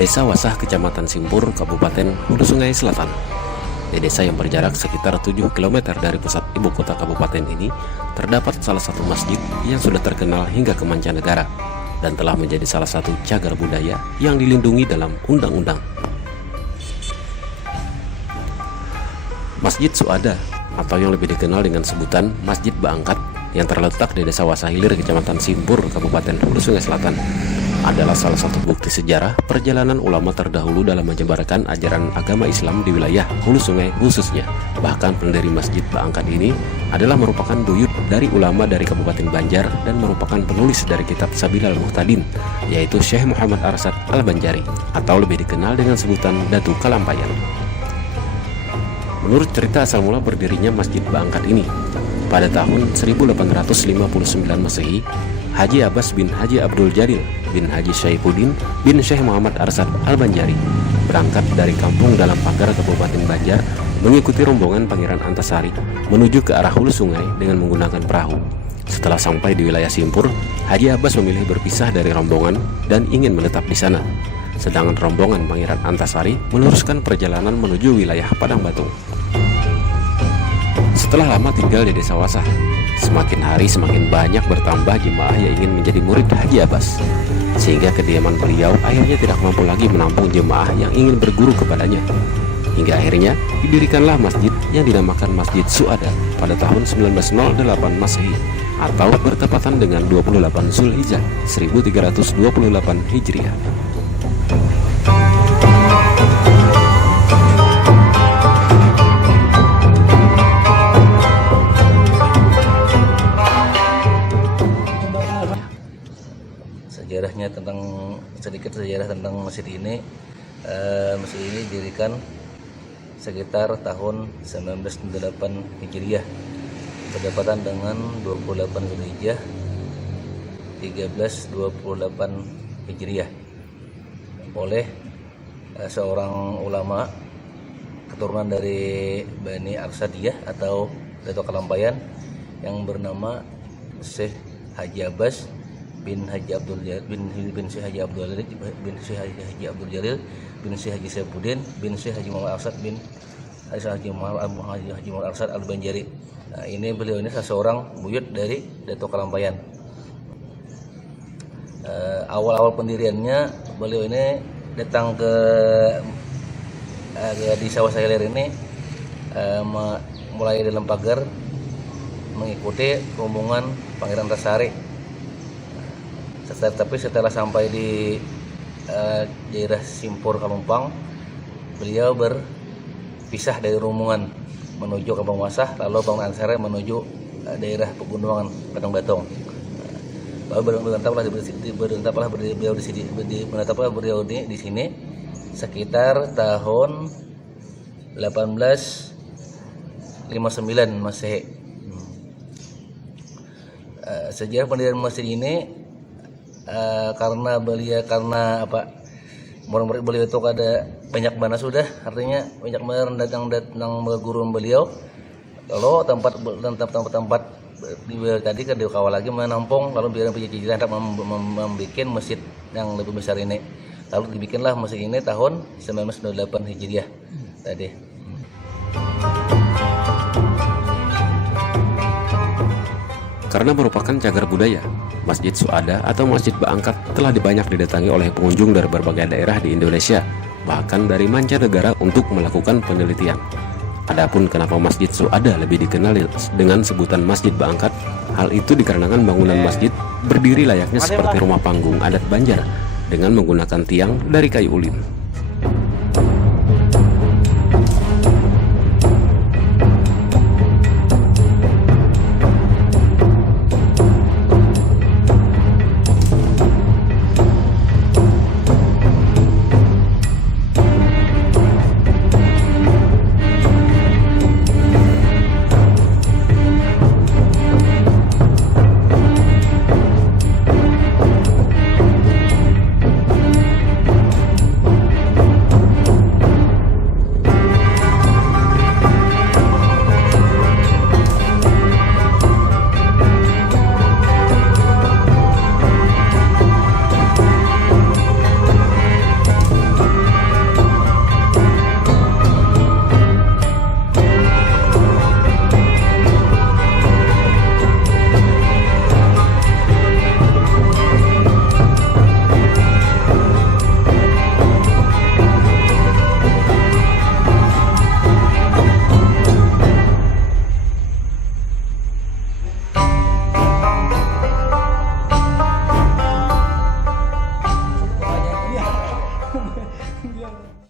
Desa Wasah, Kecamatan Simpur, Kabupaten Hulu Sungai Selatan. Di desa yang berjarak sekitar 7 km dari pusat ibu kota kabupaten ini, terdapat salah satu masjid yang sudah terkenal hingga ke mancanegara dan telah menjadi salah satu cagar budaya yang dilindungi dalam undang-undang. Masjid Suada, atau yang lebih dikenal dengan sebutan Masjid Baangkat, yang terletak di Desa Wasah Hilir, Kecamatan Simpur, Kabupaten Hulu Sungai Selatan, adalah salah satu bukti sejarah perjalanan ulama terdahulu dalam menyebarkan ajaran agama Islam di wilayah Hulu Sungai khususnya. Bahkan pendiri Masjid Baangkat ini adalah merupakan buyut dari ulama dari Kabupaten Banjar dan merupakan penulis dari kitab Sabilal Muhtadin, yaitu Syekh Muhammad Arsad Al-Banjari, atau lebih dikenal dengan sebutan Datu Kalampayan. Menurut cerita asal mula berdirinya Masjid Baangkat ini, pada tahun 1859 Masehi, Haji Abbas bin Haji Abdul Jalil bin Haji Syaifuddin bin Syekh Muhammad Arsad Al-Banjari berangkat dari kampung dalam pagar Kabupaten Banjar mengikuti rombongan Pangeran Antasari menuju ke arah hulu sungai dengan menggunakan perahu. Setelah sampai di wilayah Simpur, Haji Abbas memilih berpisah dari rombongan dan ingin menetap di sana. Sedangkan rombongan Pangeran Antasari meneruskan perjalanan menuju wilayah Padang Batu. Setelah lama tinggal di Desa Wasah, semakin hari semakin banyak bertambah jemaah yang ingin menjadi murid Haji Abbas, sehingga kediaman beliau akhirnya tidak mampu lagi menampung jemaah yang ingin berguru kepadanya. Hingga akhirnya didirikanlah masjid yang dinamakan Masjid Suada pada tahun 1908 Masehi, atau bertepatan dengan 28 Zulhijjah 1328 Hijriah. Sejarahnya sedikit sejarah tentang masjid ini. Masjid ini didirikan sekitar tahun 1908 Hijriah berdepatan dengan 28 Zulhijjah 1328 Hijriah oleh seorang ulama keturunan dari Bani Arsadiyah atau Dato Kalampayan yang bernama Syekh Haji Abbas bin Haji Abdul Jalil bin Syekh Haji Abdul Jalil bin Syekh Haji Abdul Jalil bin Syekh Haji Syaifuddin bin Syekh Haji Muhammad Arsad bin Haji Muhammad Arsad Al-Banjari. Nah, beliau ini seorang buyut dari Dato Kalampayan. Awal-awal pendiriannya beliau ini datang ke di Sawah Hilir ini mulai dalam pagar mengikuti rombongan Pangeran Antasari. Tapi setelah sampai di daerah Simpur Kalumpang, beliau berpisah dari rombongan menuju Kampung Wasah, lalu Pangeran Antasari menuju daerah pegunungan Padang Batong. Lalu menetaplah beliau di sini sekitar tahun 1859 Masehi. Sejarah pendirian masjid ini karena murid-murid beliau itu ada banyak mana sudah, artinya banyak datang berguru beliau. Lalu tempat tadi kan dikawal lagi menampung, lalu biar penjajian hendak membuat masjid yang lebih besar ini. Lalu dibikinlah masjid ini tahun 1908 Hijriah tadi. Karena merupakan cagar budaya, Masjid Suada atau Masjid Baangkat telah banyak didatangi oleh pengunjung dari berbagai daerah di Indonesia, bahkan dari mancanegara untuk melakukan penelitian. Adapun kenapa Masjid Suada lebih dikenal dengan sebutan Masjid Baangkat, hal itu dikarenakan bangunan masjid berdiri layaknya seperti rumah panggung adat Banjar dengan menggunakan tiang dari kayu ulin.